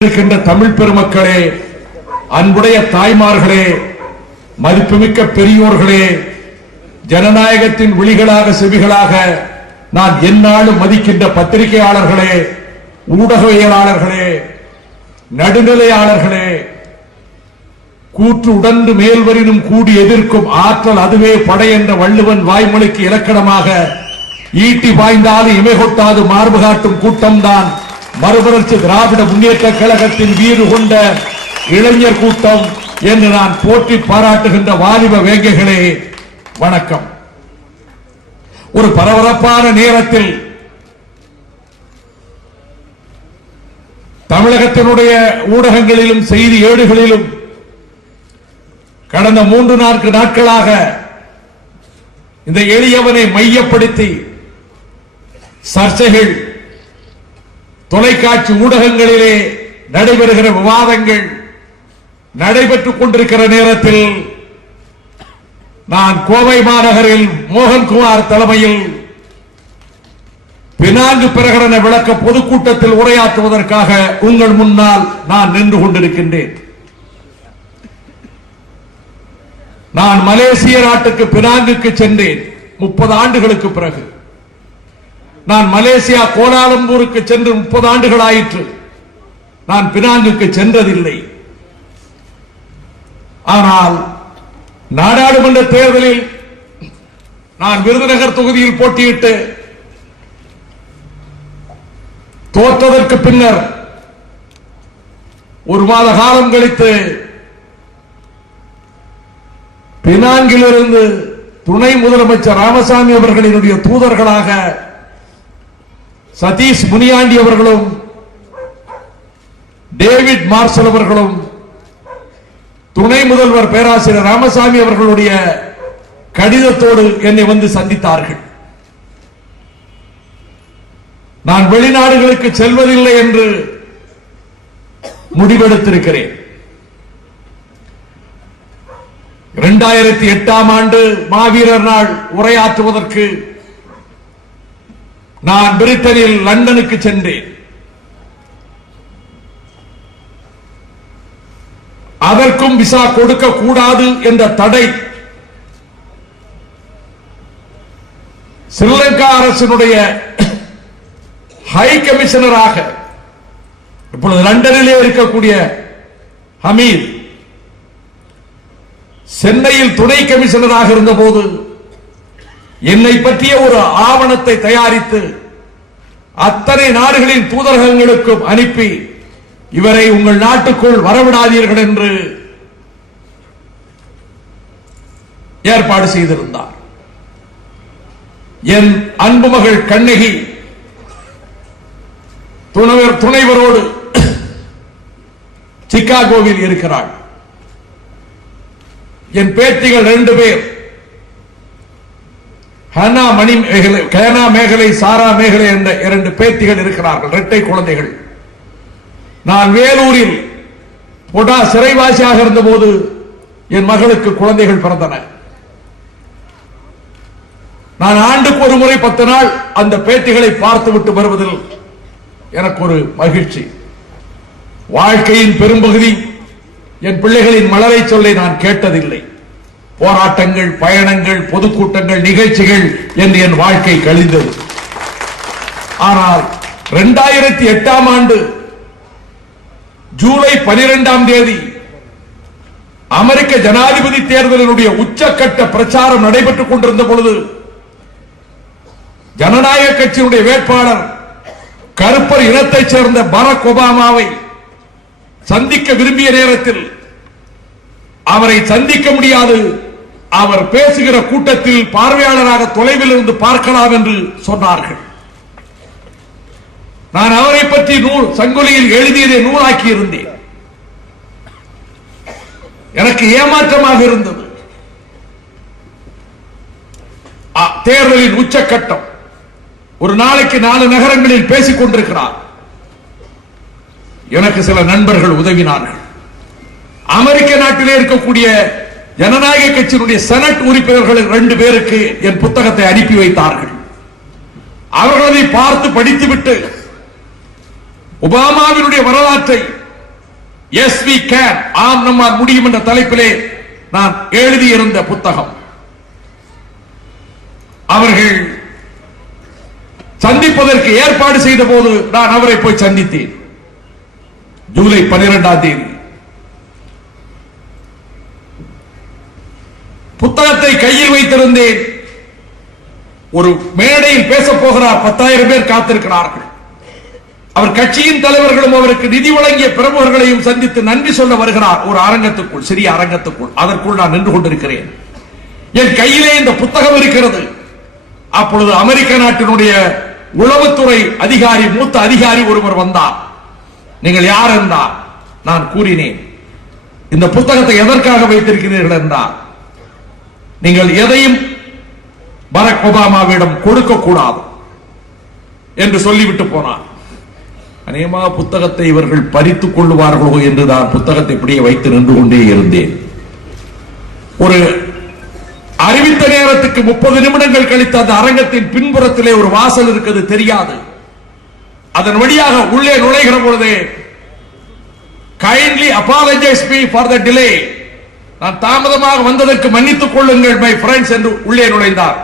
இருக்கின்ற தமிழ் பெருமக்களே, அன்புடைய தாய்மார்களே, மதிப்புமிக்க பெரியோர்களே, ஜனநாயகத்தின் விழிகளாக செவிகளாக நான் எந்நாளும் மதிக்கின்ற பத்திரிகையாளர்களே, ஊடகவியலாளர்களே, நடுநிலையாளர்களே, கூற்று உடன்று மேல்வரினும் கூடி எதிர்க்கும் ஆற்றல் அதுவே படை என்ற வள்ளுவன் வாய்மொழிக்கு இலக்கணமாக ஈட்டி பாய்ந்தாலும் இமை கொட்டாது மார்பு காட்டும் கூட்டம்தான் மறுமலர்ச்சி திராவிட முன்னேற்ற கழகத்தின் வீறு கொண்ட இளைஞர் கூட்டம் என்று நான் போற்றி பாராட்டுகின்ற வாலிப வேங்கைகளே, வணக்கம். ஒரு பரபரப்பான நேரத்தில் தமிழகத்தினுடைய ஊடகங்களிலும் செய்தி ஏடுகளிலும் கடந்த 3-4 நாட்களாக இந்த எளியவனை மையப்படுத்தி சர்ச்சைகள், தொலைக்காட்சி ஊடகங்களிலே நடைபெறுகிற விவாதங்கள் நடைபெற்றுக் கொண்டிருக்கிற நேரத்தில் நான் கோவை மாநகரில் மோகன்குமார் தலைமையில் பினாங்கு பிரகடன விளக்க பொதுக்கூட்டத்தில் உரையாற்றுவதற்காக உங்கள் முன்னால் நான் நின்று கொண்டிருக்கின்றேன். நான் மலேசிய நாட்டுக்கு பினாங்குக்கு சென்றேன் 30 ஆண்டுகளுக்கு பிறகு. நான் மலேசியா கோலாலம்பூருக்கு சென்று 30 ஆண்டுகள் ஆயிற்று. நான் பினாங்குக்கு சென்றதில்லை. ஆனால் நாடாளுமன்ற தேர்தலில் நான் விருதுநகர் தொகுதியில் போட்டியிட்டு தோற்றதற்கு பின்னர் 1 மாத காலம் கழித்து பினாங்கிலிருந்து துணை முதலமைச்சர் ராமசாமி அவர்களினுடைய தூதர்களாக சதீஷ் முனியாண்டி அவர்களும் டேவிட் மார்ஷல் அவர்களும் துணை முதல்வர் பேராசிரியர் ராமசாமி அவர்களுடைய கடிதத்தோடு என்னை வந்து சந்தித்தார்கள். நான் வெளிநாடுகளுக்கு செல்வதில்லை என்று முடிவெடுத்திருக்கிறேன். 2008ஆம் ஆண்டு மாவீரர் நாள் உரையாற்றுவதற்கு நான் பிரிட்டனில் லண்டனுக்கு சென்றேன். அதற்கும் விசா கொடுக்க கூடாது என்ற தடை ஸ்ரீலங்கா அரசினுடைய ஹை கமிஷனராக இப்பொழுது லண்டனிலே இருக்கக்கூடிய ஹமீத் சென்னையில் துணை கமிஷனராக இருந்தபோது என்னை பற்றிய ஒரு ஆவணத்தை தயாரித்து அத்தனை நாடுகளின் தூதரகங்களுக்கும் அனுப்பி இவரை உங்கள் நாட்டுக்குள் வரவிடாதீர்கள் என்று ஏற்பாடு செய்திருந்தார். என் அன்பு மகள் கண்ணகி துணைவரோடு சிகாகோவில் இருக்கிறாள். என் பேத்திகள் 2 பேர், ஹனா மேகலை, சாரா மேகலை என்ற 2 பேத்திகள் இருக்கிறார்கள், இரட்டை குழந்தைகள். நான் வேலூரில் பொடா சிறைவாசியாக இருந்தபோது என் மகளுக்கு குழந்தைகள் பிறந்தன. நான் ஆண்டுக்கு ஒரு முறை 10 நாள் அந்த பேத்திகளை பார்த்துவிட்டு வருவதில் எனக்கு ஒரு மகிழ்ச்சி. வாழ்க்கையின் பெரும்பகுதி என் பிள்ளைகளின் மலரை சொல்லை நான் கேட்டதில்லை. போராட்டங்கள், பயணங்கள், பொதுக்கூட்டங்கள், நிகழ்ச்சிகள் என்று என் வாழ்க்கை கழிந்தது. ஆனால் 2008ஆம் ஆண்டு ஜூலை 12ஆம் தேதி அமெரிக்க ஜனாதிபதி தேர்தலினுடைய உச்சக்கட்ட பிரச்சாரம் நடைபெற்றுக் கொண்டிருந்த பொழுது ஜனநாயக கட்சியினுடைய வேட்பாளர் கருப்பர் இனத்தைச் சேர்ந்த பராக் ஒபாமாவை சந்திக்க விரும்பிய நேரத்தில் அவரை சந்திக்க முடியாது, அவர் பேசுகிற கூட்டத்தில் பார்வையாளராக தொலைவில் இருந்து பார்க்கலாம் என்று சொன்னார்கள். நான் அவரை பற்றி சங்கொலியில் எழுதியதை நூலாக்கி இருந்தேன். எனக்கு ஏமாற்றமாக இருந்தது. தேர்தலின் உச்சக்கட்டம், ஒரு நாளைக்கு 4 நகரங்களில் பேசிக் கொண்டிருக்கிறார். எனக்கு சில நண்பர்கள் உதவினார்கள். அமெரிக்க நாட்டிலே இருக்கக்கூடிய ஜனநாயக கட்சியினுடைய செனட் உறுப்பினர்கள் 2 பேருக்கு என் புத்தகத்தை அனுப்பி வைத்தார்கள். அவர்களை பார்த்து படித்துவிட்டு ஒபாமாவினுடைய வரலாற்றை எஸ் வி கேன், ஆம் நம்மால் முடியும் என்ற தலைப்பிலே நான் எழுதியிருந்த புத்தகம். அவர்கள் சந்திப்பதற்கு ஏற்பாடு செய்த போது நான் அவரை போய் சந்தித்தேன். ஜூலை 12ஆம் தேதி புத்தகத்தை கையில் வைத்திருந்தேன். ஒரு மேடையில் பேச போகிறார், 10,000 பேர் காத்திருக்கிறார்கள். அவர் கட்சியின் தலைவர்களும் அவருக்கு நிதி வழங்கிய பிரமுகர்களையும் சந்தித்து நன்றி சொல்ல வருகிறார். ஒரு அரங்கத்துக்குள், சிறிய அரங்கத்துக்குள், அதற்குள் நான் நின்று கொண்டிருக்கிறேன். என் கையிலே இந்த புத்தகம் இருக்கிறது. அப்பொழுது அமெரிக்க நாட்டினுடைய உளவுத்துறை அதிகாரி, மூத்த அதிகாரி ஒருவர் வந்தார். நீங்கள் யார் என்றார். நான் கூறினேன், இந்த புத்தகத்தை எதற்காக வைத்திருக்கிறீர்கள் என்றார். நீங்கள் எதையும் பராக் ஒபாமாவிடம் கொடுக்க கூடாது என்று சொல்லிவிட்டு போனார். அநேகமாக புத்தகத்தை இவர்கள் பறித்துக் கொள்ளுவார்களோ என்று நான் புத்தகத்தை இப்படியே வைத்து நின்று கொண்டே இருந்தேன். ஒரு அறிவித்த நேரத்துக்கு 30 நிமிடங்கள் கழித்து அந்த அரங்கத்தின் பின்புறத்திலே ஒரு வாசல் இருக்கிறது, தெரியாது. அதன் வழியாக உள்ளே நுழைகிற பொழுது, kindly apologize me for the delay, நான் தாமதமாக வந்ததற்கு மன்னித்துக் கொள்ளுங்கள் மை ஃப்ரெண்ட்ஸ் என்று உள்ளே நுழைந்தார்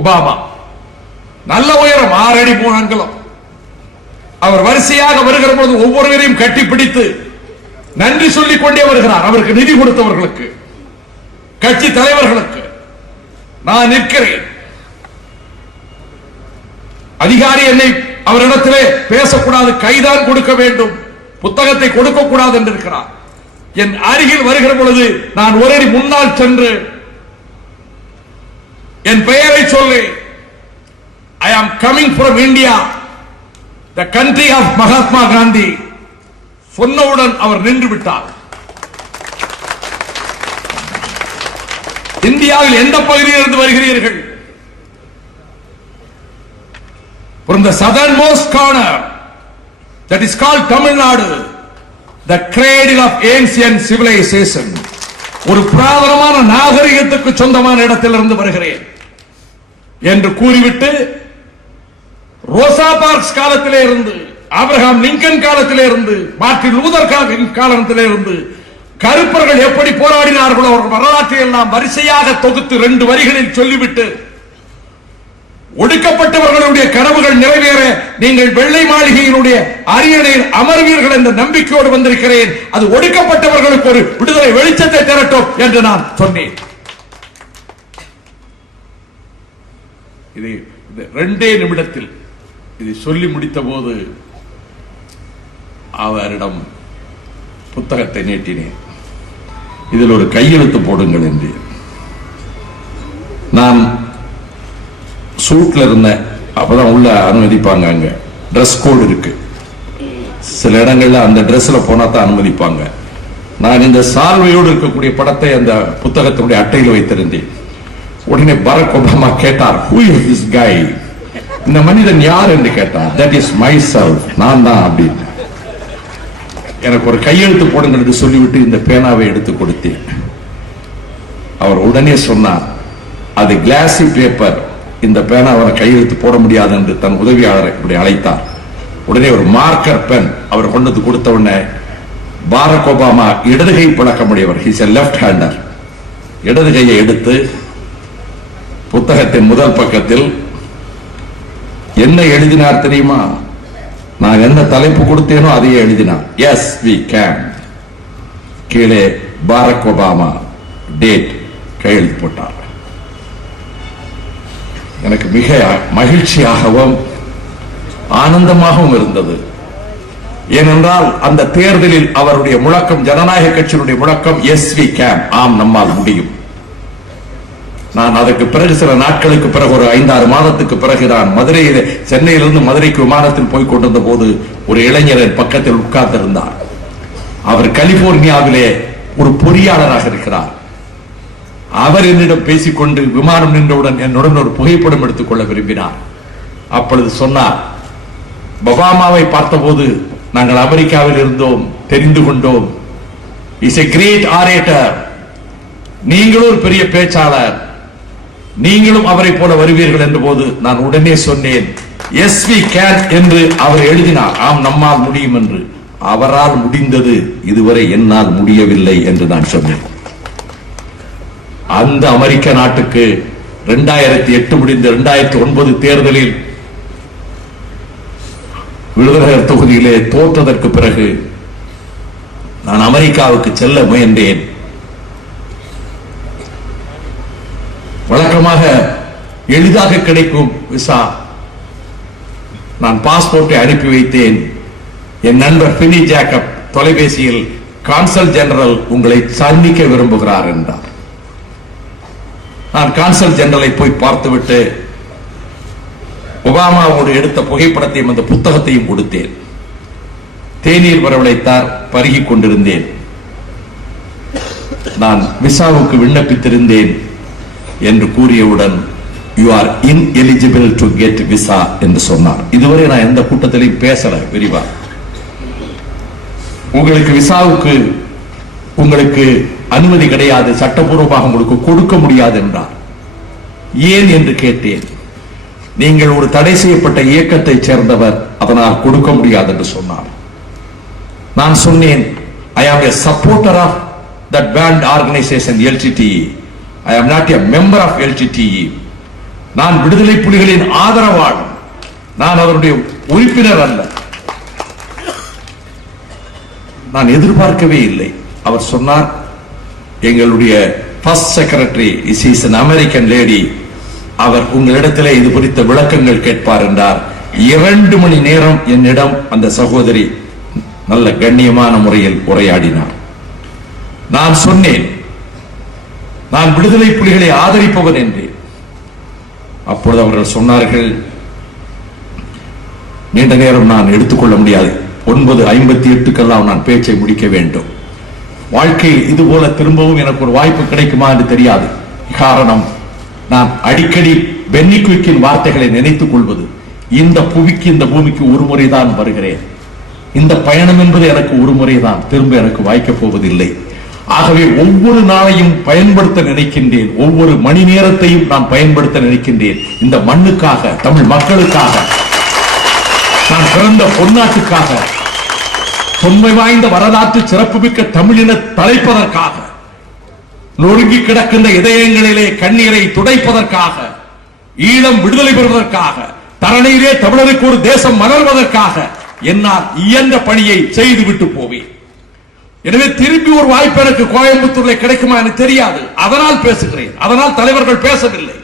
ஒபாமா. நல்ல உயரம், 6 அடி 3 அங்குலம். அவர் வரிசையாக வருகிற பொழுது ஒவ்வொருவரையும் கட்டிப்பிடித்து நன்றி சொல்லிக் கொண்டே வருகிறார். அவருக்கு நிதி கொடுத்தவர்களுக்கு, கட்சி தலைவர்களுக்கு. நான் நிற்கிறேன். அதிகாரி என்னை அவரிடத்திலே பேசக்கூடாது, கைதான் கொடுக்க வேண்டும், புத்தகத்தை கொடுக்க கூடாது என்று இருக்கிறார். என் அருகில் வருகிற பொழுது நான் ஒரு அடி முன்னால் சென்று என் பெயரை சொல்லி, I am coming from India, the country of Mahatma Gandhi சொன்னவுடன் அவர் நின்று விட்டார். இந்தியாவில் எந்த பகுதியிலிருந்து வருகிறீர்கள்? From the southernmost corner, that is called Tamil Nadu, the cradle of ancient civilization. ஒரு புராதனமான நாகரிகத்துக்கு சொந்தமான இடத்திலிருந்து வருகிறேன் என்று கூறிவிட்டு, ரோசா பார்க்ஸ் காலத்திலே இருந்து, ஆபிரகாம் லிங்கன் காலத்திலே இருந்து, மார்ட்டின் லூதர் காலத்திலே இருந்து கருப்பர்கள் எப்படி போராடினார்களோ அவர் வரலாற்றை எல்லாம் வரிசையாக தொகுத்து 2 வரிகளில் சொல்லிவிட்டு, ஒடுக்கப்பட்டவர்களுடைய கனவுகள் நிறைவேற நீங்கள் வெள்ளை மாளிகையினுடைய அரியணையில் அமர்வீர்கள் என்ற நம்பிக்கையோடு வந்திருக்கிறேன். அது ஒடுக்கப்பட்டவர்களுக்கு ஒரு விடுதலை வெளிச்சத்தை திரட்டும் என்று நான் சொன்னேன். இது 2 நிமிடத்தில் இதை சொல்லி முடித்த போது அவரிடம் புத்தகத்தை நீட்டினேன். இதில் ஒரு கையெழுத்து போடுங்கள் என்று. நான் சூட்ல இருந்தேன். அப்பதான் உள்ள அனுமதிப்பாங்க. அங்க டிரெஸ் கோடு இருக்கு. சில இடங்கள்ல அந்த டிரெஸ்ல போனா தான் அனுமதிப்பாங்க. நான் இந்த சால்வையோடு இருக்கக்கூடிய படத்தை அந்த புத்தகத்தினுடைய அட்டையில் வைத்திருந்தேன். உடனே பராக் ஒபாமா கேட்டார், who is this guy? இந்த மனிதன் யார் என்று கேட்டார். that is myself, நான் தான் அப்படின்னு. எனக்கு ஒரு கையெழுத்து போடுங்கள் என்று சொல்லிவிட்டு இந்த பேனாவை எடுத்து கொடுத்தேன். அவர் உடனே சொன்னார், அது கிளாசி பேப்பர், இந்த பேனாவை கையெழுத்து போட முடியாது என்று தன் உதவியாளரை இப்படி அழைத்தார். உடனே ஒரு மார்க்கர் பென் அவர் கொண்டு கொடுத்த உடனே, பராக் ஒபாமா இடதுகை பழக்கமுடையவர், he is a left hander, இடதுகையை எடுத்து புத்தகத்தின் முதல் பக்கத்தில் என்ன எழுதினார் தெரியுமா? நான் என்ன தலைப்பு கொடுத்தேனோ அதையே எழுதினார். Yes we can. கீழே பராக் ஒபாமா, டேட், கையெழுத்து போட்டார். எனக்கு மிக மகிழ்ச்சியாகவும் ஆனந்தமாகவும் இருந்தது. ஏனென்றால் அந்த தேர்தலில் அவருடைய முழக்கம், ஜனநாயக கட்சியினுடைய முழக்கம், எஸ் வி கேன், ஆம் நம்மால் முடியும். நான் அதற்கு பிறகு சில நாட்களுக்கு பிறகு, ஒரு 5-6 மாதத்துக்கு பிறகு, நான் மதுரையில், சென்னையிலிருந்து மதுரைக்கு விமானத்தில் போய் கொண்டிருந்த போது ஒரு இளைஞர் பக்கத்தில் உட்கார்ந்திருந்தார். அவர் கலிபோர்னியாவிலே ஒரு பொறியாளராக இருக்கிறார். அவர் என்னிடம் பேசிக்கொண்டு விமானம் நின்றவுடன் என்னுடன் ஒரு புகைப்படம் எடுத்துக்கொள்ள விரும்பினார். அப்பொழுது சொன்னார், ஒபாமாவை பார்த்தபோது நாங்கள் அமெரிக்காவில் இருந்தோம், தெரிந்து கொண்டோம். Is a great orator. நீங்களும் ஒரு பெரிய பேச்சாளர், நீங்களும் அவரை போல வருவீர்கள் என்ற போது நான் உடனே சொன்னேன், எஸ் வி கேன் என்று அவர் எழுதினார். ஆம் நம்மால் முடியும் என்று. அவரால் முடிந்தது இதுவரை என்னால் முடியவில்லை என்று நான் சொன்னேன். அந்த அமெரிக்க நாட்டுக்கு 2008 முடிந்த 2009 தேர்தலில் விருதுநகர் தொகுதியிலே தோற்றதற்கு பிறகு நான் அமெரிக்காவுக்கு செல்ல முயன்றேன். வழக்கமாக எளிதாக கிடைக்கும் விசா. நான் பாஸ்போர்ட்டை அனுப்பி வைத்தேன். என் நண்பர் பினி ஜேக்கப் தொலைபேசியில் கான்சல் ஜெனரல் உங்களை சந்திக்க விரும்புகிறார் என்றார். நான் கான்சல் ஜெனரலை போய் பார்த்துவிட்டு ஒபாமாவோடு எடுத்த புகைப்படத்தையும் அந்த புத்தகத்தையும் கொடுத்தேன். தேநீர் வரவழைத்தார். பருகிக் கொண்டிருந்தேன். நான் விசாவுக்கு விண்ணப்பித்திருந்தேன் என்று கூறியவுடன் you are ineligible to get visa என்று சொன்னார். இதுவரை நான் எந்த கூட்டத்திலையும் பேசல விரிவா. உங்களுக்கு விசாவுக்கு உங்களுக்கு அனுமதி கிடையாது, சட்டப்பூர்வமாக உங்களுக்கு கொடுக்க முடியாது என்றார். ஏன் என்று கேட்டேன். நீங்கள் ஒரு தடை செய்யப்பட்ட இயக்கத்தை சேர்ந்தவர், அதனால் கொடுக்க முடியாது என்று சொன்னார். நான் சொன்னேன், I am a supporter of that banned organization LTTE. I am not a member of LTTE. நான் விடுதலை புலிகளின் ஆதரவாளர், நான் அவருடைய உறுப்பினர் அல்ல. நான் எதிர்பார்க்கவே இல்லை. அவர் சொன்னார், எங்களுடைய first secretary is an American lady, அவர் உங்களிடத்திலே இது குறித்த விளக்கங்கள் கேட்பார் என்றார். 2 மணி நேரம் என்னிடம் அந்த சகோதரி நல்ல கண்ணியமான முறையில் உரையாடினார். நான் சொன்னேன், நான் விடுதலை புலிகளை ஆதரிப்பவன் என்றேன். அப்பொழுது அவர்கள் சொன்னார்கள், நீண்ட நேரம் நான் எடுத்துக்கொள்ள முடியாது, 9:58 நான் பேச்சை முடிக்க வேண்டும். வாழ்க்கையில் இது போல திரும்பவும் எனக்கு ஒரு வாய்ப்பு கிடைக்குமா என்று தெரியாது. காரணம், நான் அடிக்கடி பென்னி குயிக்கின் வார்த்தைகளை நினைத்துக் கொள்வது. இந்த புவிக்கு இந்த பூமிக்கு ஒரு முறைதான் வருகிறேன். இந்த பயணம் என்பது எனக்கு ஒரு முறைதான், திரும்ப எனக்கு வாய்க்கப் போவதில்லை. ஆகவே ஒவ்வொரு நாளையும் பயன்படுத்த நினைக்கின்றேன். ஒவ்வொரு மணி நேரத்தையும் நான் பயன்படுத்த நினைக்கின்றேன். இந்த மண்ணுக்காக, தமிழ் மக்களுக்காக, நான் பிறந்த பொன்னாட்டுக்காக, தொன்மை வாய்ந்த வரலாற்று சிறப்புமிக்க தமிழின தலைப்பதற்காக, நொறுங்கி கிடக்கின்ற இதயங்களிலே கண்ணீரை துடைப்பதற்காக, ஈழம் விடுதலை பெறுவதற்காக, தரணியிலே தமிழருக்கு ஒரு தேசம் மலர்வதற்காக என்னால் இயன்ற பணியை செய்துவிட்டு போவேன். எனவே திரும்பி ஒரு வாய்ப்பு எனக்கு கோயம்புத்தூர்ல கிடைக்குமா எனக்கு தெரியாது. அதனால் பேசுகிறேன். அதனால் தலைவர்கள் பேசவில்லை.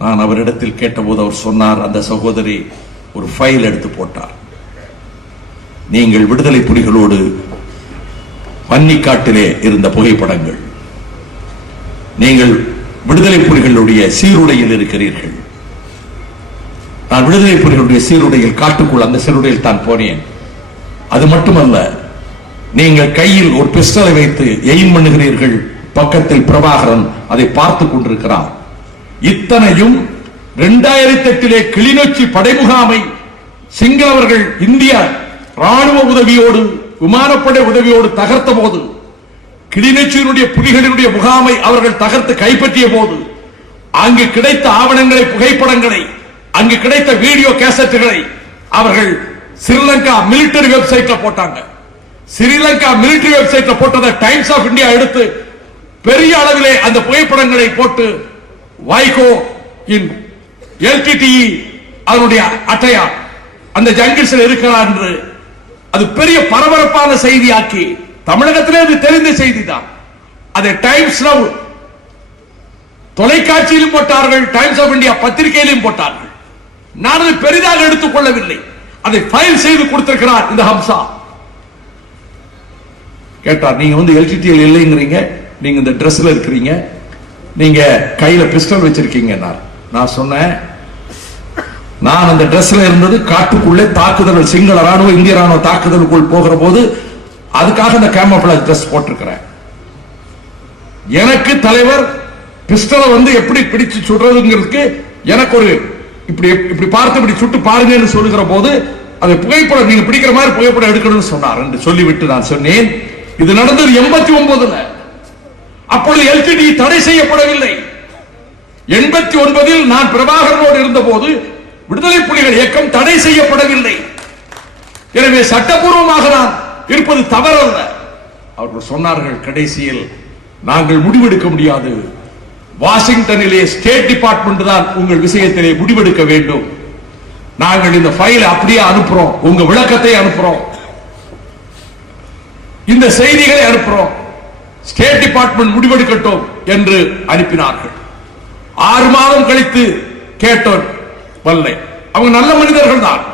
நான் அவரிடத்தில் கேட்டபோது அவர் சொன்னார், அந்த சகோதரி ஒரு ஃபைல் எடுத்து போட்டார். நீங்கள் விடுதலை புலிகளோடு வன்னிக்காட்டிலே இருந்த புகைப்படங்கள், நீங்கள் விடுதலை புலிகளுடைய சீருடையில் இருக்கிறீர்கள். நான் விடுதலை புலிகளுடைய சீருடையில் காட்டுக்குள் அந்த சீருடையில் தான் போனேன். அது மட்டுமல்ல, நீங்கள் கையில் ஒரு பிஸ்டலை வைத்து எய்ம் பண்ணுகிறீர்கள். பக்கத்தில் பிரபாகரன் அதை பார்த்துக் கொண்டிருக்கிறார். இத்தனையும் 2008 கிளிநொச்சி படைமுகாமை சிங்களவர்கள் இந்திய ராணுவ உதவியோடு, விமானப்படை உதவியோடு தகர்த்த போது, கிளிநொச்சியினுடைய புலிகளினுடைய முகாமை அவர்கள் தகர்த்து கைப்பற்றிய போது, அங்கு கிடைத்த ஆவணங்களை, புகைப்படங்களை, அங்கு கிடைத்த வீடியோ கேசட்டுகளை அவர்கள் ஸ்ரீலங்கா மிலிட்டரி வெப்சைட்ல போட்டாங்க. ஸ்ரீலங்கா மிலிட்டரி வெப்சைட்ல போட்டதை டைம்ஸ் ஆஃப் இந்தியா எடுத்து பெரிய அளவிலே அந்த புகைப்படங்களை போட்டு, வைகோ இன் LTTE அதனுடைய அட்டையா அந்த ஜங்கிள்ஸில் இருக்கிறார் என்று அது பெரிய பரபரப்பான செய்தியாக்கி, தமிழகத்திலே அது தெரிந்த செய்தி தான். அதை டைம்ஸ் நவ் தொலைக்காட்சியிலும் போட்டார்கள், டைம்ஸ் ஆஃப் இந்தியா பத்திரிகையிலும் போட்டார்கள். நான் அதை பெரிதாக எடுத்துக் கொள்ளவில்லை. அதை ஃபைல் செய்து கொடுத்திருக்கிறார் இந்த ஹம்சா. கேட்டார், நீங்க வந்து LTTE இல்லைங்கிறீங்க, நீங்க இந்த ட்ரெஸ்ல இருக்கிறீங்க, நீங்க கையில பிஸ்டல் வச்சிருக்கீங்க. நான் சொன்னேன், நான் அந்த ட்ரெஸ்ல இருந்தது காட்டுக்குள்ளே தாக்குதல், சிங்கள ராணுவ இந்திய ராணுவ தாக்குதலுக்குள் போகிற போது அதுக்காக அந்த கேமோஃபிளாஜ் ட்ரெஸ் போட்டிருக்கிறேன். எனக்கு தலைவர் பிஸ்டலை வந்து எப்படி பிடிச்சு சுடுறதுங்கிறதுக்கு எனக்கு ஒரு இப்படி இப்படி பார்த்து இப்படி சுட்டு பாருங்கன்னு சொல்லுகிற போது அதை புகைப்படம் நீங்க பிடிக்கிற மாதிரி புகைப்படம் எடுக்கணும்னு சொன்னார் என்று சொல்லிவிட்டு நான் சொன்னேன், இது நடந்தது 89. அப்பொழுது LTTE தடை செய்யப்படவில்லை. 89 நான் பிரபாகரனோடு இருந்த போது விடுதலை புலிகள் இயக்கம் தடை செய்யப்படவில்லை. எனவே சட்டப்பூர்வமாக நான் இருப்பது தவறல்ல. அவர்கள் சொன்னார்கள், கடைசியில் நாங்கள் முடிவெடுக்க முடியாது, வாஷிங்டனிலே ஸ்டேட் டிபார்ட்மெண்ட் தான் உங்கள் விஷயத்திலே முடிவெடுக்க வேண்டும். நாங்கள் இந்த ஃபைலை அப்படியே அனுப்புறோம், உங்க விளக்கத்தை அனுப்புறோம், இந்த செய்திகளை அனுப்புறோம், ஸ்டேட் டிபார்ட்மெண்ட் முடிவெடுக்கட்டும் என்று அனுப்பினார்கள். 6 மாதம் கழித்து கேட்டோம், வல்லை. அவங்க நல்ல மனிதர்கள் தான்.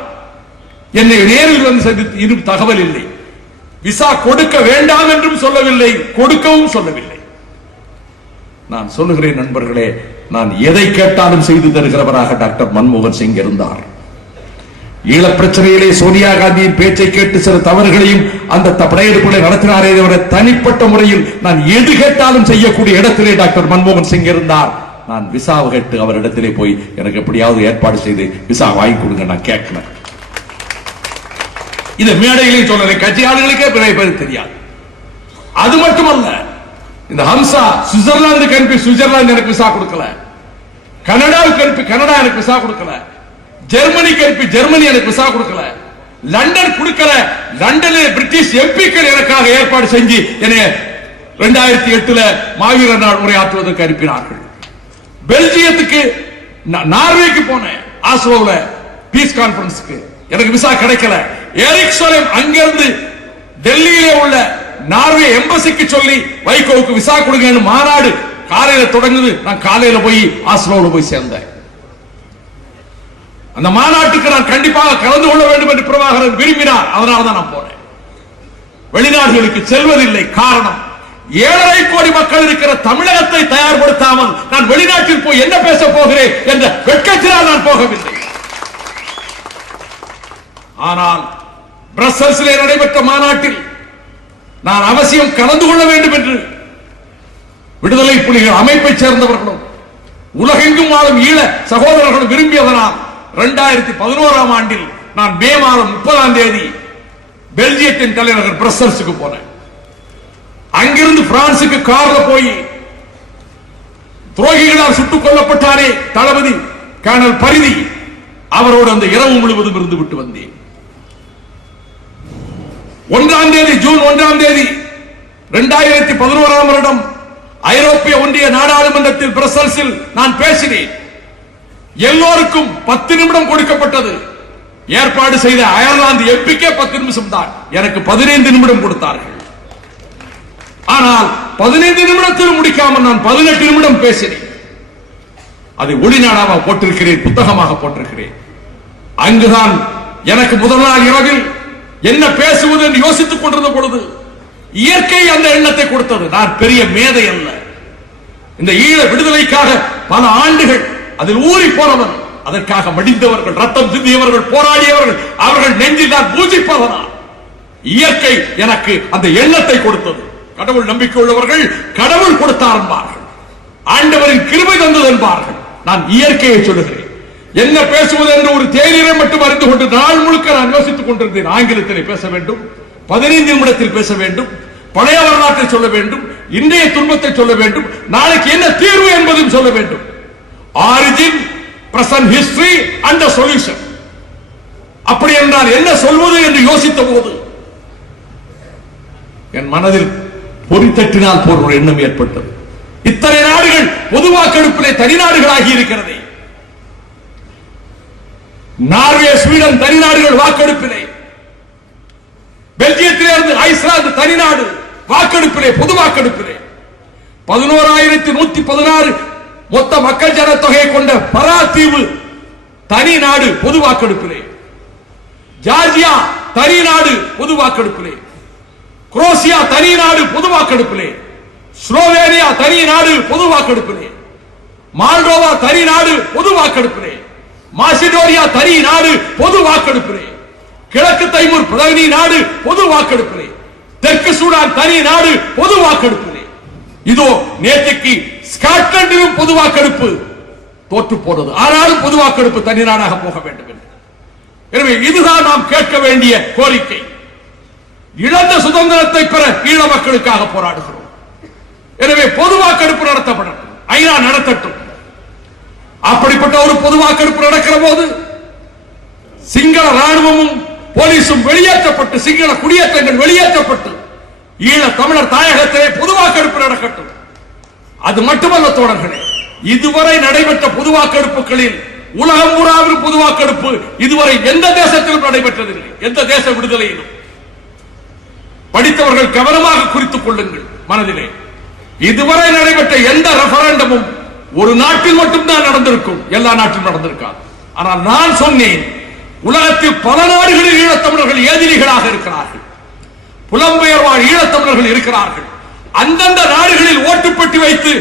என்னை நேரில் வந்து சந்தித்து இன்னும் தகவல் இல்லை. விசா கொடுக்க வேண்டாம் என்றும் சொல்லவில்லை, கொடுக்கவும் சொல்லவில்லை. நான் சொல்லுகிறேன் நண்பர்களே, நான் எதை கேட்டாலும் செய்து தருகிறவராக டாக்டர் மன்மோகன் சிங் இருந்தார். ஈழப் பிரச்சனையிலே சோனியா காந்தியின் பேச்சை கேட்டு சில தவறுகளையும் அந்த படையெடுப்புகளை நடத்தினாரே தவிர தனிப்பட்ட முறையில் நான் எது கேட்டாலும் செய்யக்கூடிய இடத்திலே டாக்டர் மன்மோகன் சிங் இருந்தார். நான் விசாவை கேட்டு அவரிடத்திலே போய் எனக்கு எப்படியாவது ஏற்பாடு செய்து விசா வாங்கி கொடுங்க நான் கேட்கல. இது மேடையிலையும் சொல்லலை, கட்சியாளர்களுக்கே பிற பேர் தெரியாது. அது மட்டுமல்ல, இந்த ஹம்சா சுவிட்சர்லாந்துக்கு அனுப்பி சுவிட்சர்லாந்து எனக்கு விசா கொடுக்கல, கனடாவுக்கு அனுப்பி கனடா எனக்கு விசா கொடுக்கல, ஜெர்மனிக்கு அனுப்பி ஜெர்மனி எனக்கு விசா கொடுக்கல, லண்டன் கொடுக்கல. லண்டனில் பிரிட்டிஷ் எம்பிக்கள் எனக்காக ஏற்பாடு செஞ்சு என்னை 2008 மாவீர நாள் உரையாற்றுவதற்கு அனுப்பினார்கள். பெல்ஜியத்துக்கு நார்வேக்கு போனேன், ஆஸ்லோவில் பீஸ் கான்பரன்ஸ்க்கு, எனக்கு விசா கிடைக்கல. எரிக்சோலம் அங்கிருந்து டெல்லியிலே உள்ள நார்வே எம்பசிக்கு சொல்லி வைகோவுக்கு விசா கொடுங்க மாநாடு காலையில தொடங்குது. நான் காலையில போய் ஆஸ்லோவில் போய் சேர்ந்தேன். அந்த மாநாட்டுக்கு நான் கண்டிப்பாக கலந்து கொள்ள வேண்டும் என்று பிரபாகரன் விரும்பினார். அதனால்தான் நான் போனேன். வெளிநாடுகளுக்கு செல்வதில்லை. காரணம், 7.5 கோடி மக்கள் இருக்கிற தமிழகத்தை தயார்படுத்தாமல் நான் வெளிநாட்டில் போய் என்ன பேச போகிறேன் என்ற வெட்கத்தினால் நான் போகவில்லை. ஆனால் பிரசல்ஸிலே நடைபெற்ற மாநாட்டில் நான் அவசியம் கலந்து கொள்ள வேண்டும் என்று விடுதலை புலிகள் அமைப்பை சேர்ந்தவர்களும் உலகெங்கும் வாழும் ஈழ சகோதரர்களும் விரும்பியதனால் 2011 ஆண்டில் நான் மே மாதம் 30ஆம் தேதி பெல்ஜியத்தின் தலைநகர் பிரசல்ஸுக்கு போனேன். அங்கிருந்து பிரான்சுக்கு கார்ல போய் துரோகிகளால் சுட்டுக் கொல்லப்பட்டாரே தளபதி கர்னல் பரிதி, அவரோடு அந்த இரவு முழுவதும் இருந்து விட்டு வந்தேன். 1ஆம் தேதி ஜூன் 1ஆம் தேதி 2011 வருடம் ஐரோப்பிய ஒன்றிய நாடாளுமன்றத்தில் பிரசல்ஸில் நான் பேசினேன். எல்லோருக்கும் 10 நிமிடம் கொடுக்கப்பட்டது. ஏற்பாடு செய்த அயர்லாந்து எம்பிக்கே 10 நிமிஷம் தான், எனக்கு 15 நிமிடம் கொடுத்தார்கள். ஆனால் 15 நிமிடத்தில் முடிக்காமல் நான் 18 நிமிடம் பேசினேன். அதை ஒளிநாடாக போட்டிருக்கிறேன், புத்தகமாக போட்டிருக்கிறேன். அங்குதான் எனக்கு முதல் நாள் இரவில் என்ன பேசுவது என்று யோசித்துக் கொண்டிருந்த பொழுது இயற்கை அந்த எண்ணத்தை கொடுத்தது. நான் பெரிய மேதை அல்ல. இந்த ஈழ விடுதலைக்காக பல ஆண்டுகள் அதில் ஊறி போனவன், அதற்காக மடிந்தவர்கள், ரத்தம் சிந்தியவர்கள், போராடியவர்கள், அவர்கள் நெஞ்சில் நான் பூஜிப்பவனா. இயற்கை எனக்கு அந்த எண்ணத்தை கொடுத்தது. கடவுள் நம்பிக்கை உள்ளவர்கள் கடவுள் கொடுத்தார் என்பார்கள், ஆண்டவரின் கிருபை தந்தது என்பார்கள். நான் இயற்கையை சொல்லுகிறேன். என்ன பேசுவது என்று ஒரு தேநீரை மட்டும் அறிந்து கொண்டு நாள் முழுக்க நான் யோசித்துக் கொண்டிருந்தேன். ஆங்கிலத்தில் பேச வேண்டும், 15 நிமிடத்தில் பேச வேண்டும், பழைய வரலாற்றை சொல்ல வேண்டும், இன்றைய துன்பத்தை சொல்ல வேண்டும், நாளைக்கு என்ன தீர்வு என்பதையும் சொல்ல வேண்டும். Origin, present history and solution. அப்படி என்றால் என்ன சொல்வது என்று யோசித்த போது என் மனதில் பொறித்தட்டினால் போன்ற ஒரு எண்ணம் ஏற்பட்டது. இத்தனை நாடுகள் பொது வாக்கெடுப்பிலே தனி நாடுகளாகி இருக்கிறது. நார்வே, ஸ்வீடன் தனி நாடுகள் வாக்கெடுப்பிலே, பெல்ஜியத்திலிருந்து ஐஸ்லாந்து தனி நாடு வாக்கெடுப்பிலே, பொது வாக்கெடுப்பிலே 11,116 மொத்த மக்கள் ஜனத்தொகையை கொண்ட பராத்தீவு தனி நாடு பொது வாக்கெடுப்பிலே, ஜார்ஜியா தனி நாடு பொது வாக்கெடுப்பிலே, குரோசியா தனி நாடு பொது வாக்கெடுப்பிலே, ஸ்லோவேனியா தனி நாடு பொது வாக்கெடுப்பிலே, மால்டோவா தனி நாடு பொது வாக்கெடுப்பிலே, மாசிடோனியா தனி நாடு பொது வாக்கெடுப்பிலே, கிழக்கு தைமூர் பிரதிநிதி நாடு பொது வாக்கெடுப்பிலே, தெற்கு சூடான் தனி நாடு பொது வாக்கெடுப்பிலே. இதோ நேற்றுக்கு ஸ்காட்லாந்திலும் பொது வாக்கெடுப்பு தோற்று போனது. ஆனாலும் பொது வாக்கெடுப்பு தனி நாடாக போக வேண்டும் என்று. எனவே இதுதான் நாம் கேட்க வேண்டிய கோரிக்கை. இழந்த சுதந்திரத்தை பெற ஈழ மக்களுக்காக போராடுகிறோம். எனவே பொது வாக்கெடுப்பு நடத்தப்படட்டும், ஐநா நடத்தட்டும். அப்படிப்பட்ட ஒரு பொது வாக்கெடுப்பு நடக்கிற போது சிங்கள ராணுவமும் போலீசும் வெளியேற்றப்பட்டு சிங்கள குடியேற்றங்கள் வெளியேற்றப்பட்டு ஈழ தமிழர் தாயகத்திலே பொது வாக்கெடுப்பு நடக்கட்டும். அது மட்டுமல்ல தோழர்களே, இதுவரை நடைபெற்ற பொது வாக்கெடுப்புகளில் உலகம் பூராவிலும் பொது வாக்கெடுப்பு இதுவரை எந்த தேசத்திலும் நடைபெற்றதில்லை. எந்த தேச விடுதலையிலும். படித்தவர்கள் கவனமாக குறித்துக் கொள்ளுங்கள் மனதிலே. இதுவரை நடைபெற்ற எந்த ரெஃபரண்டமும் ஒரு நாட்டில் மட்டும்தான் நடந்திருக்கும், எல்லா நாட்டிலும் நடந்திருக்காது. ஆனால் நான் சொன்னேன், உலகத்தில் பல நாடுகளில் ஈழத்தமிழர்கள் ஏதிலிகளாக இருக்கிறார்கள், புலம்பெயர் வாழ் ஈழத்தமிழர்கள் இருக்கிறார்கள். அந்தந்த நாடுகளில் ஓட்டுப்பட்டி வைத்து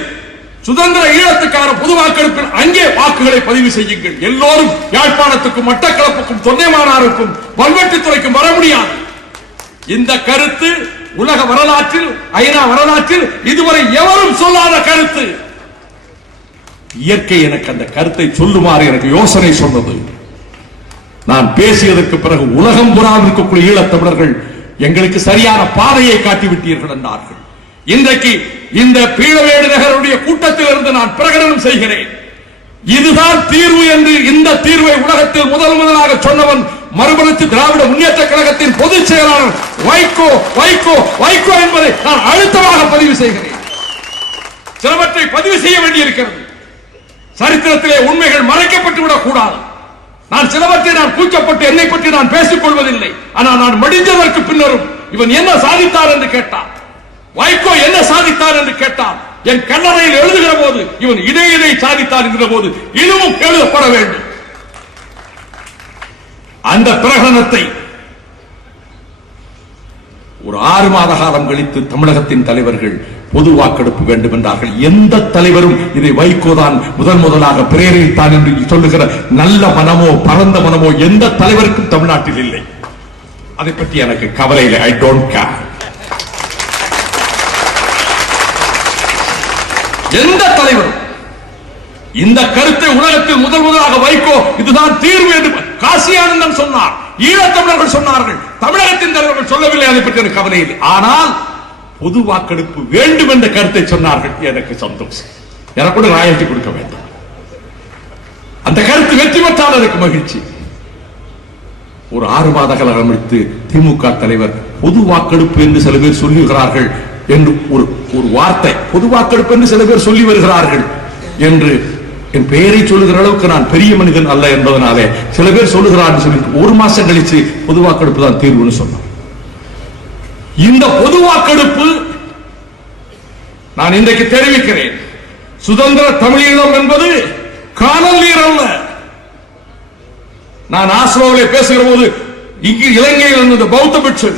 சுதந்திர ஈழத்துக்கான பொது வாக்கெடுப்பில் அங்கே வாக்குகளை பதிவு செய்யுங்கள். எல்லோரும் யாழ்ப்பாணத்துக்கும் மட்டக்களப்புக்கும் தொன்னைமானாருக்கும் வல்வெட்டித்துறைக்கும் வர முடியாது. இந்த கருத்து உலக வரலாற்றில், ஐநா வரலாற்றில் இதுவரை எவரும் சொல்லாத கருத்து. இயற்கை எனக்கு அந்த கருத்தை சொல்லுமாறு எனக்கு யோசனை சொன்னது. நான் பேசியதற்கு பிறகு உலகம் புறாவில் இருக்கக்கூடிய ஈழத்தமிழர்கள் எங்களுக்கு சரியான பாதையை காட்டிவிட்டீர்கள் என்றார்கள். இன்றைக்கு இந்த பீளவேடு நகருடைய கூட்டத்தில் இருந்து நான் பிரகடனம் செய்கிறேன், இதுதான் தீர்வு என்று. இந்த தீர்வை உலகத்தில் முதலாக சொன்னவன் மறுமலர்ச்சி திராவிட முன்னேற்ற கழகத்தின் பொதுச் செயலாளர் வைகோ வைகோ வைகோ என்பதை நான் அழுத்தமாக பதிவு செய்கிறேன். சிலவற்றை பதிவு செய்ய வேண்டியிருக்கிறது. சரித்திரத்திலே உண்மைகள் மறைக்கப்பட்டு விடக் கூடாது. நான் சிலவற்றை நான் கூச்சப்பட்டு என்னை பற்றி நான் பேசிக் கொள்வதில்லை. ஆனால் நான் மடிந்ததற்கு பின்னரும் இவன் என்ன சாதித்தார் என்று கேட்டான், வைகோ என்ன சாதித்தார் என்று கேட்டான். என் கல்லறையில் எழுதுகிற போது இவன் இதை சாதித்தார் என்கிற போது இதுவும் எழுதப்பட வேண்டும். அந்த பிரகடனத்தை ஒரு 6 மாத காலம் கழித்து தமிழகத்தின் தலைவர்கள் பொது வாக்கெடுப்பு வேண்டும் என்றார்கள். எந்த தலைவரும் இதை வைகோதான் முதலாக பிரேரித்தான் என்று சொல்லுகிற நல்ல மனமோ பரந்த மனமோ எந்த தலைவருக்கும் தமிழ்நாட்டில் இல்லை. அதை பற்றி எனக்கு கவலை இல்லை. I don't care. எந்த தலைவரும் இந்த கருத்தை உலகத்தில் முதலாக வைகோ இதுதான் தீர்வு என்று காசி ஆனந்தன் சொன்னார், ஈழத்தமிழர்கள் சொன்னார்கள், தமிழகத்தின் தலைவர்கள் சொல்லவில்லை. அதை பற்றி எனக்கு கவலை இல்லை. ஆனால் பொது வாக்கெடுப்பு வேண்டும் என்ற கருத்தை சொன்னார்கள். எனக்கு சந்தோஷம். எனக்கு கூட ராயல்டி கொடுக்க வேண்டும். அந்த கருத்து வெற்றி பெற்றால் எனக்கு மகிழ்ச்சி. ஒரு 6 மாத காலம் எடுத்து திமுக தலைவர் பொது வாக்கெடுப்பு என்று சில பேர் சொல்லுகிறார்கள் என்று ஒரு வார்த்தை, பொது வாக்கெடுப்பு என்று சில பேர் சொல்லி வருகிறார்கள் என்று என் பெயரை சொல்லுகிற அளவுக்கு நான் பெரிய மனிதன் அல்ல என்பதனாலே சில பேர் சொல்லுகிறார்கள் சொல்லி 1 மாசம் கழிச்சு பொது வாக்கெடுப்பு தான் தீர்வுன்னு சொன்னார். இந்த பொது வாக்கெடுப்பு நான் இன்றைக்கு தெரிவிக்கிறேன், சுதந்திர தமிழீழம் என்பது காணல் நீர் அல்ல. நான் ஆஸ்லோவிலே பேசுகிற போது இங்கு இலங்கையில் இருந்த பௌத்த பிட்சு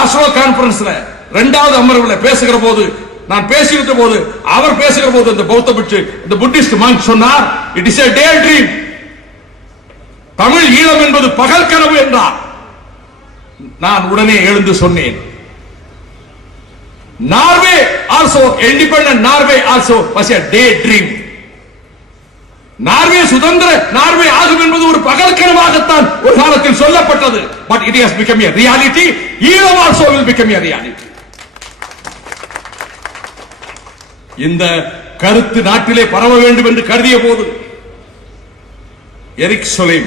ஆஸ்லோ கான்பரன்ஸ்ல 2வது அமர்வில் பேசுகிற போது நான் பேசிவிட்ட போது அவர் பேசுகிற போது இந்த பௌத்த பிட்சு இந்த புத்திஸ்ட் மாங்க் சொன்னார், it is a day dream. Tamil Eelam என்பது பகல் கனவு என்றார். நான் உடனே எழுந்து சொன்னேன், Norway also independent Norway also was a day dream. Norway சுதந்திர நார்வே ஆகும் என்பது ஒரு பகல் கனவாகத்தான் ஒரு காலத்தில் சொல்லப்பட்டது. But it has become a reality. Eelam also will become a reality. இந்த கருத்து நாட்டிலே பரவ வேண்டும் என்று கருதிய போது எரிக் சொலேம்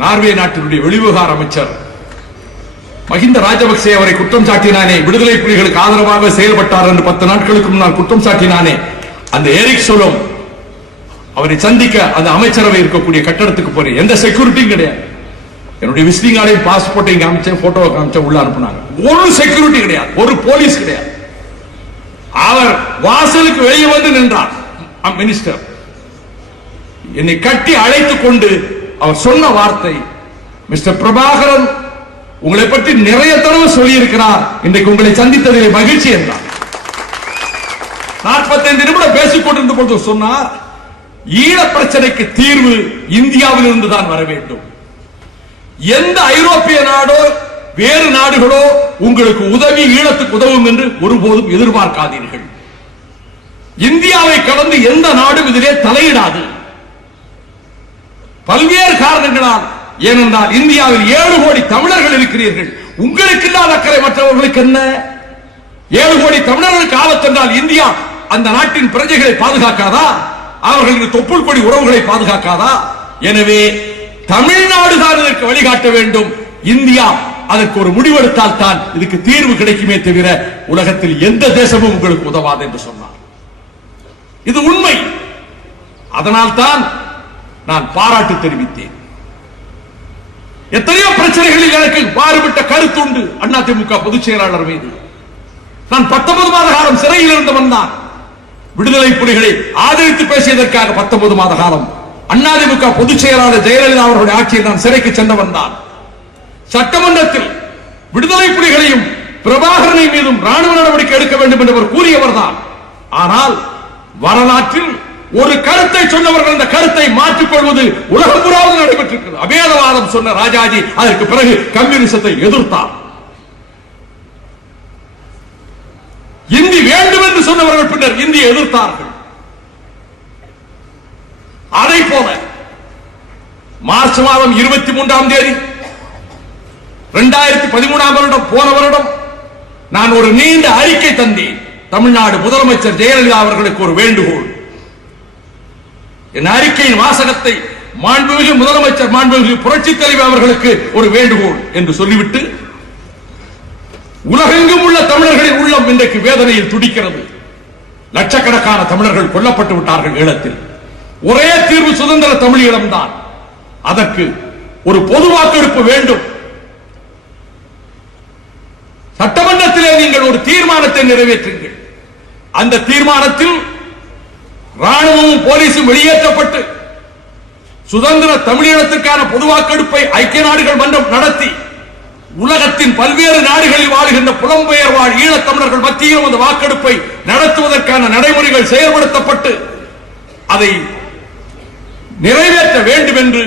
நார்வே நாட்டினுடைய வெளிவிவகார அமைச்சர் மஹிந்த ராஜபக்சே அவரை குற்றம் சாட்டினானே, விடுதலை புலிகளுக்கு ஆதரவாக செயல்பட்டார் என்று 10 நாட்களுக்கு முன்னால் குற்றம் சாட்டினானே, அந்த எரிக் சொலேம் அவரை சந்திக்க அந்த அமைச்சரவை இருக்கக்கூடிய கட்டடத்துக்கு போறேன். எந்த செக்யூரிட்டியும் கிடையாது. என்னுடைய விசிட்டிங் கார்டையும் பாஸ்போர்ட்டையும் காமிச்சேன், போட்டோ காமிச்சேன், உள்ள அனுப்புனாங்க. ஒரு செக்யூரிட்டி கிடையாது, ஒரு போலீஸ் கிடையாது. அவர் வாசலுக்கு வெளியே வந்து நின்றார். மினிஸ்டர் என்னை கட்டி அழைத்துக் கொண்டு அவர் சொன்ன வார்த்தை, மிஸ்டர் பிரபாகரன் உங்களை பற்றி நிறைய தடவை சொல்லி இருக்கிறார், இன்றைக்கு உங்களை சந்தித்ததிலே மகிழ்ச்சி என்றார். 45 நிமிடம் பேசிக் கொண்டிருந்த பொழுது சொன்னார், ஈழ பிரச்சனைக்கு தீர்வு இந்தியாவில் இருந்துதான் வர வேண்டும். எந்த ஐரோப்பிய நாடோ வேறு நாடுகளோ உங்களுக்கு உதவி ஈழத்துக்கு உதவும் என்று ஒருபோதும் எதிர்பார்க்காதீர்கள். இந்தியாவை கடந்து எந்த நாடும் இதிலே தலையிடாது. பல்வேறு காரணங்களால். ஏனென்றால் இந்தியாவில் 7 கோடி தமிழர்கள் இருக்கிறீர்கள். உங்களுக்கு இல்லாத அக்கறை மற்றவர்களுக்கு என்ன? 7 கோடி தமிழர்களுக்கு ஆபத்து என்றால் இந்தியா அந்த நாட்டின் பிரஜைகளை பாதுகாக்காதா? அவர்களின் தொப்புள் கொடி உறவுகளை பாதுகாக்காதா? எனவே தமிழ்நாடு தான் இதற்கு வழிகாட்ட வேண்டும். இந்தியா அதற்கு ஒரு முடிவெடுத்தால் தான் இதுக்கு தீர்வு கிடைக்குமே தவிர உலகத்தில் எந்த தேசமும் உங்களுக்கு உதவாது என்று சொன்னார். இது உண்மை. அதனால் தான் நான் பாராட்டு தெரிவித்தேன். எத்தனையோ பிரச்சனைகளில் எனக்கு மாறுபட்ட கருத்துண்டு. அதிமுக பொதுச் செயலாளர் மீது நான் 19 மாத காலம் சிறையில் இருந்தவன் தான். விடுதலை புலிகளை ஆதரித்து பேசியதற்காக 19 மாத காலம் அதிமுக பொதுச் செயலாளர் ஜெயலலிதா அவர்களுடைய ஆட்சியில் நான் சிறைக்கு சென்றவன் தான். சட்டமன்றத்தில் விடுதலை புலிகளையும் பிரபாகரனை மீதும் ராணுவ நடவடிக்கை எடுக்க வேண்டும் என்று அவர் கூறியவர் தான். ஆனால் வரலாற்றில் ஒரு கருத்தை சொன்னவர்கள் அந்த கருத்தை மாற்றிக் கொள்வது உலகம் புறாவது நடைபெற்றிருக்கிறது. அபேதவாதம் சொன்ன ராஜாஜி அதற்கு பிறகு கம்யூனிசத்தை எதிர்த்தார். இந்தி வேண்டும் என்று சொன்னவர்கள் பின்னர் இந்தியை எதிர்த்தார்கள். அதை போல மார்ச் மாதம் 23ஆம் தேதி 2013ஆம் வருடம் போன வருடம் நான் ஒரு நீண்ட அறிக்கை தந்தேன். தமிழ்நாடு முதலமைச்சர் ஜெயலலிதா அவர்களுக்கு ஒரு வேண்டுகோள். என் அறிக்கையின் வாசகத்தை மாண்புமிகு முதலமைச்சர் மாண்புமிகு புரட்சித் தலைவர் அவர்களுக்கு ஒரு வேண்டுகோள் என்று சொல்லிவிட்டு, உலகெங்கும் உள்ள தமிழர்களின் உள்ளம் இன்றைக்கு வேதனையில் துடிக்கிறது. லட்சக்கணக்கான தமிழர்கள் கொல்லப்பட்டு விட்டார்கள் ஈழத்தில். ஒரே தீர்வு சுதந்திர தமிழீழம்தான். அதற்கு ஒரு பொது வாக்கெடுப்பு வேண்டும். சட்டமன்றத்திலே நீங்கள் ஒரு தீர்மானத்தை நிறைவேற்றுங்கள். அந்த தீர்மானத்தில் ராணுவமும் போலீசும் வெளியேற்றப்பட்டு சுதந்திர தமிழீழத்திற்கான பொது வாக்கெடுப்பை ஐக்கிய நாடுகள் மன்றம் நடத்தி உலகத்தின் பல்வேறு நாடுகளில் வாழ்கின்ற புலம்பெயர் வாழ் ஈழத் தமிழர்கள் மத்தியிலும் அந்த வாக்கெடுப்பை நடத்துவதற்கான நடைமுறைகள் செயல்படுத்தப்பட்டு அதை நிறைவேற்ற வேண்டும் என்று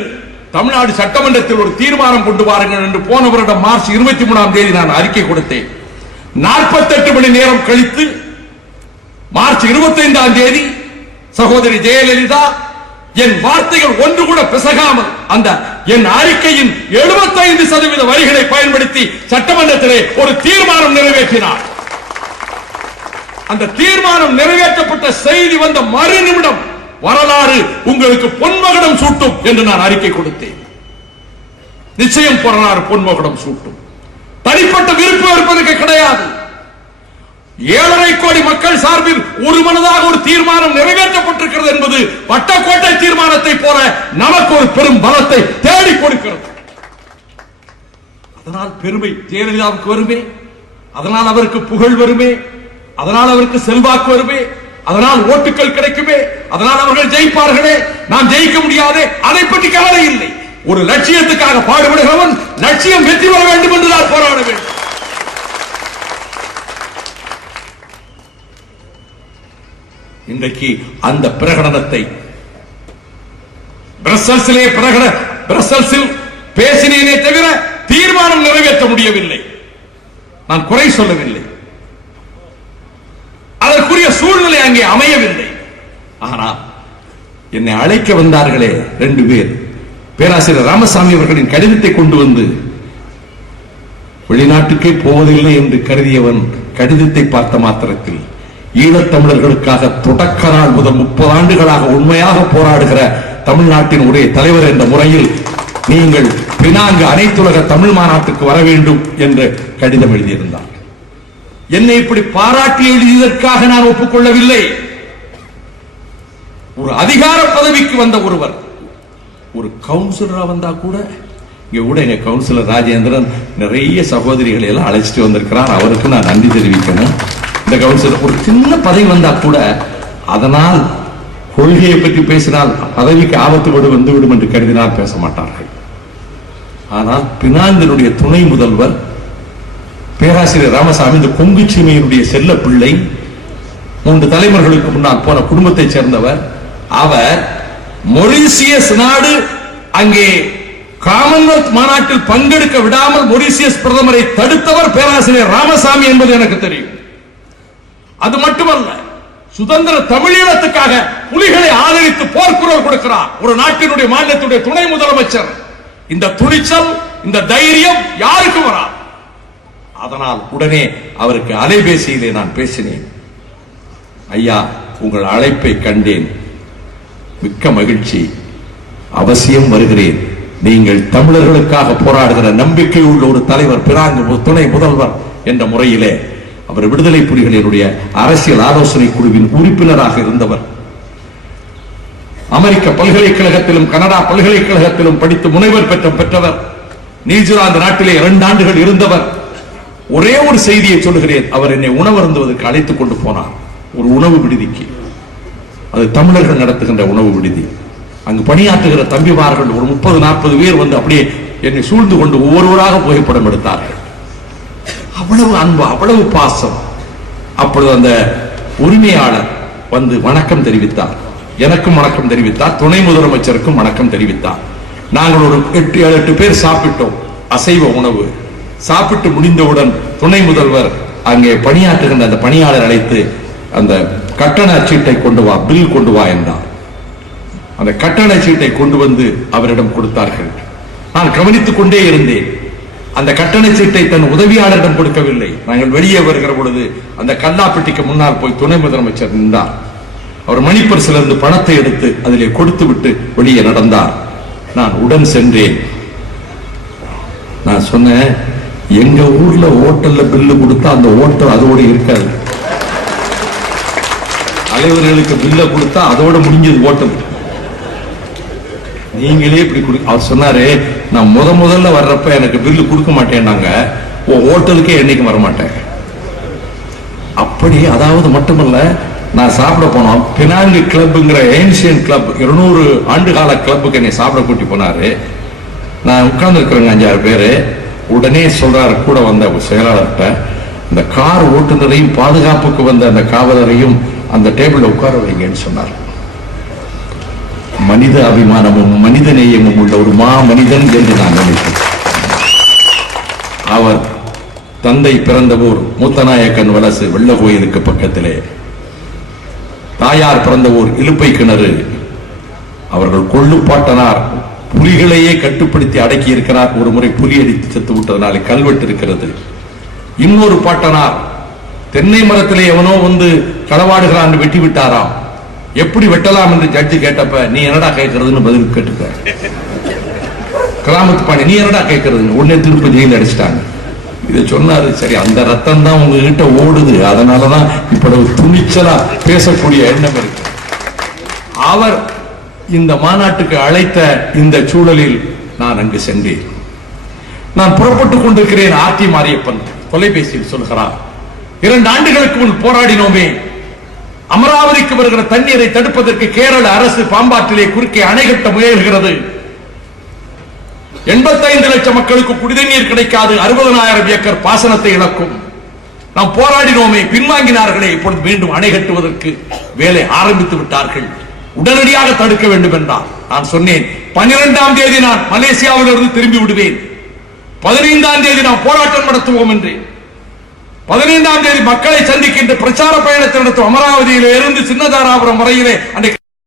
தமிழ்நாடு சட்டமன்றத்தில் ஒரு தீர்மானம் கொண்டு வாருங்கள் என்று போன வருடம் மார்ச் 23ஆம் தேதி நான் அறிக்கை கொடுத்தேன். 48 மணி நேரம் கழித்து மார்ச் 25ஆம் தேதி சகோதரி ஜெயலலிதா என் வார்த்தைகள் ஒன்று கூட பிசகாமல் அந்த என் அறிக்கையின் 75% வரிகளை பயன்படுத்தி சட்டமன்றத்திலே ஒரு தீர்மானம் நிறைவேற்றினார். அந்த தீர்மானம் நிறைவேற்றப்பட்ட செய்தி வந்த மறு நிமிடம் வரலாறு உங்களுக்கு பொன்மகுடம் சூட்டும் என்று நான் அறிக்கை கொடுத்தேன். நிச்சயம் வரலாறு பொன்மகுடம் சூட்டும். தனிப்பட்ட விருப்பம் இருப்பதற்கு கிடையாது. 7.5 கோடி மக்கள் சார்பில் ஒரு மனதாக ஒரு தீர்மானம் நிறைவேற்றப்பட்டிருக்கிறது என்பது வட்டக்கோட்டை தீர்மானத்தை போல நமக்கு ஒரு பெரும் பலத்தை தேடி கொடுக்கிறது. அதனால் பெருமை ஜெயலலிதாவுக்கு வருமே, அதனால் அவருக்கு புகழ் வருமே, அதனால் அவருக்கு செல்வாக்கு வருமே, அதனால் ஓட்டுகள் கிடைக்குமே, அதனால் அவர்கள் ஜெயிப்பார்களே. நாம் ஜெயிக்க முடியாதே, அதை பற்றி கவலை இல்லை. ஒரு லட்சியத்துக்காக பாடுபடுகிறவன் லட்சியம் வெற்றி பெற வேண்டும் என்றுதான் போராட வேண்டும். இன்றைக்கு அந்த பிரகடனத்தை பிரசல்ஸில் பேசினேனே தவிர தீர்மானம் நிறைவேற்ற முடியவில்லை. நான் குறை சொல்லவில்லை. அதற்குரிய சூழ்நிலை அங்கே அமையவில்லை. ஆனால் என்னை அழைக்க வந்தார்களே 2 பேர், பேராசிரியர் ராமசாமி அவர்களின் கடிதத்தை கொண்டு வந்து வெளிநாட்டுக்கே போவதில்லை என்று கருதியவன் கடிதத்தை பார்த்த மாத்திரத்தில் ஈழத்தமிழர்களுக்காக தொடக்க நாள் முதல் 30 ஆண்டுகளாக உண்மையாக போராடுகிற தமிழ்நாட்டின் ஒரே தலைவர் என்ற முறையில் நீங்கள் பினாங்கு அனைத்துலக தமிழ் மாநாட்டுக்கு வர வேண்டும் என்று கடிதம் எழுதியிருந்தார். என்னை இப்படி பாராட்டி எழுதியதற்காக நான் ஒப்புக்கொள்ளவில்லை. ஒரு அதிகார பதவிக்கு வந்த ஒருவர் ஒரு கவுன்சிலரா வந்தா கூட, இங்க கூட எங்க கவுன்சிலர் ராஜேந்திரன் நிறைய சகோதரிகளை எல்லாம் அழைச்சிட்டு வந்திருக்கிறார். அவருக்கு நான் நன்றி தெரிவிக்கணும். இந்த கவுன்சிலர் ஒரு சின்ன பதவி வந்தா கூட அதனால் கொள்கையை பற்றி பேசினால் பதவிக்கு ஆபத்து வந்துவிடும் என்று கருதினால் பேச மாட்டார்கள். ஆனால் பினாங்கினுடைய துணை முதல்வர் பேராசிரியர் ராமசாமி, இந்த கொங்கு சீமையினுடைய செல்ல பிள்ளை, 3 தலைமுறைகளுக்கு முன்னால் போன குடும்பத்தை சேர்ந்தவர். அவர் மொரீசியஸ் நாடு அங்கே காமன்வெல்த் மாநாட்டில் பங்கெடுக்க விடாமல் மொரீசியஸ் பிரதமரை தடுத்தவர் பேராசிரியர் ராமசாமி என்பது எனக்கு தெரியும். அது மட்டுமல்ல, சுதந்திர தமிழீழத்துக்காக புலிகளை ஆதரித்து போர்க்குரல் கொடுக்கிறார் ஒரு நாட்டினுடைய மாநிலத்துடைய துணை முதலமைச்சர். இந்த துணிச்சல், இந்த தைரியம் யாருக்கு வரா? அதனால் உடனே அவருக்கு அலைபேசியிலே நான் பேசினேன். ஐயா, உங்கள் அழைப்பை கண்டேன், மிக்க மகிழ்ச்சி, அவசியம் வருகிறேன், நீங்கள் தமிழர்களுக்காக போராடுகிற நம்பிக்கை உள்ள ஒரு தலைவர், பிராங்கு துணை முதல்வர் என்ற முறையிலே அவர் விடுதலை புலிகளினுடைய அரசியல் ஆலோசனை குழுவின் உறுப்பினராக இருந்தவர். அமெரிக்க பல்கலைக்கழகத்திலும் கனடா பல்கலைக்கழகத்திலும் படித்து முனைவர் பெற்றவர். நியூசிலாந்து நாட்டிலே 2 ஆண்டுகள் இருந்தவர். ஒரே ஒரு செய்தியை சொல்லுகிறேன். அவர் என்னை உணவருந்துவதற்கு அழைத்துக் கொண்டு போனார் ஒரு உணவு விடுதிக்கு. அது தமிழர்கள் நடத்துகின்ற உணவு விடுதி. அங்கு பணியாற்றுகிற தம்பிமார்கள் ஒரு 30-40 பேர் வந்து அப்படியே என்னை சூழ்ந்து கொண்டு ஒவ்வொருவராக புகைப்படம் எடுத்தார்கள். அவ்வளவு அன்பு, அவ்வளவு பாசம். அப்பொழுது அந்த உரிமையாளர் வந்து வணக்கம் தெரிவித்தார். எனக்கும் வணக்கம் தெரிவித்தார், துணை முதலமைச்சருக்கும் வணக்கம் தெரிவித்தார். நாங்கள் ஒரு 7-8 பேர் சாப்பிட்டோம் அசைவ உணவு. சாப்பிட்டு முடிந்தவுடன் துணை முதல்வர் அங்கே பணியாற்றுகின்ற அந்த பணியாளர் அழைத்து அந்த கட்டண சீட்டை கொண்டு வா, பில் கொண்டு வா என்றார். அந்த கட்டண சீட்டை கொண்டு வந்து அவரிடம் கொடுத்தார்கள். நான் கவனித்துக் கொண்டே இருந்தேன். அந்த கட்டண சீட்டை தன் உதவியாளரிடம் கொடுக்கவில்லை. நாங்கள் வெளியே வருகிற பொழுது அந்த கல்லாப்பட்டிக்கு முன்னால் போய் துணை முதலமைச்சர் நின்றார். அவர் மணிப்பரிசிலிருந்து பணத்தை எடுத்து அதிலே கொடுத்து விட்டு வெளியே நடந்தார். நான் உடன் சென்றேன். நான் சொன்னேன், எங்க ஊர்ல ஹோட்டல்ல பில்லு கொடுத்தா அந்த ஹோட்டல் அதோடு இருக்காது. தலைவர்களுக்கு பில்ல கொடுத்தா அதோட முடிஞ்சது ஹோட்டல். நீங்களே இப்படி அவர் சொன்னாரு, நான் முதல்ல வர்றப்ப எனக்கு பில்லு கொடுக்க மாட்டேன்னாங்க, ஹோட்டலுக்கே என்னைக்கு வரமாட்டேன். அப்படி அதாவது மட்டுமல்ல, நான் சாப்பிட போனோம். பினாங்கு கிளப்ங்கிற ஏன்சியன் கிளப், 200 ஆண்டு கால கிளப்புக்கு என்னை சாப்பிட கூட்டி போனாரு. நான் உட்கார்ந்து இருக்கிறேங்க 5-6 பேரு. உடனே சொல்றாரு கூட வந்த செயலாளர்கிட்ட, இந்த கார் ஓட்டுநரையும் பாதுகாப்புக்கு வந்த அந்த காவலரையும் அந்த டேபிள்ல உட்கார வைங்கன்னு சொன்னார். மனித அபிமானமும் மனித நேயமும் உள்ள ஒரு மா மனிதன் என்று நான் நினைத்தேன். அவர் தந்தை பிறந்த ஊர் மூத்தநாயக்கன் வலசு வெள்ள கோயிலுக்கு பக்கத்திலே, தாயார் பிறந்த ஊர் இலுப்பை கிணறு. அவர்கள் கொள்ளுப்பாட்டனார் புலிகளையே கட்டுப்படுத்தி அடக்கி இருக்கிறார். ஒரு முறை புலி அடித்து செத்து விட்டதனால கல்வெட்டு இருக்கிறது. இன்னொரு பாட்டனார் தென்னை மரத்திலே எவனோ வந்து களவாடுகிறான், வெட்டி விட்டாராம். எப்படி வெட்டலாம் என்று ஜட்ஜி கேட்டப்ப, நீ என்னடா கேட்கறதுன்னு பதில் கேட்டுக்க. கிராமத்து பாணி, நீ என்னடா கேட்கறதுன்னு உடனே திருப்பி ஜெயில அடிச்சிட்டாங்க. இதை சொன்னாரு. சரி, அந்த ரத்தம் தான் உங்ககிட்ட ஓடுது, அதனாலதான் இப்படி துணிச்சலா பேசக்கூடிய எண்ணம் இருக்கு. அவர் இந்த மாநாட்டுக்கு அழைத்த இந்த சூழலில் நான் அங்கு சென்றேன். நான் புறப்பட்டுக் கொண்டிருக்கிறேன். ஆர்டி மாரியப்பன் தொலைபேசியில் சொல்கிறார், 2 ஆண்டுகளுக்கு முன் போராடினோமே, அமராவதிக்கு வருகிற தண்ணீரை தடுப்பதற்கு கேரள அரசு பாம்பாற்றிலே குறுக்கே அணை கட்ட முயல்கிறது. 85 லட்சம் மக்களுக்கு குடிநீர் கிடைக்காது. 60,000 ஏக்கர் பாசனத்தை இழக்கும். நாம் போராடினோமே, பின்வாங்கினார்களே. இப்பொழுது மீண்டும் அணை கட்டுவதற்கு வேலை ஆரம்பித்து விட்டார்கள். உடனடியாக தடுக்க வேண்டும் என்றார். நான் சொன்னேன், 12ஆம் தேதி நான் மலேசியாவிலிருந்து திரும்பி விடுவேன். 15ஆம் தேதி நாம் போராட்டம் நடத்துவோம் என்று. 15ஆம் தேதி மக்களை சந்திக்கின்ற பிரச்சார பயணத்தை நடத்தும். அமராவதியிலே இருந்து சின்னதாராபுரம் வரையிலே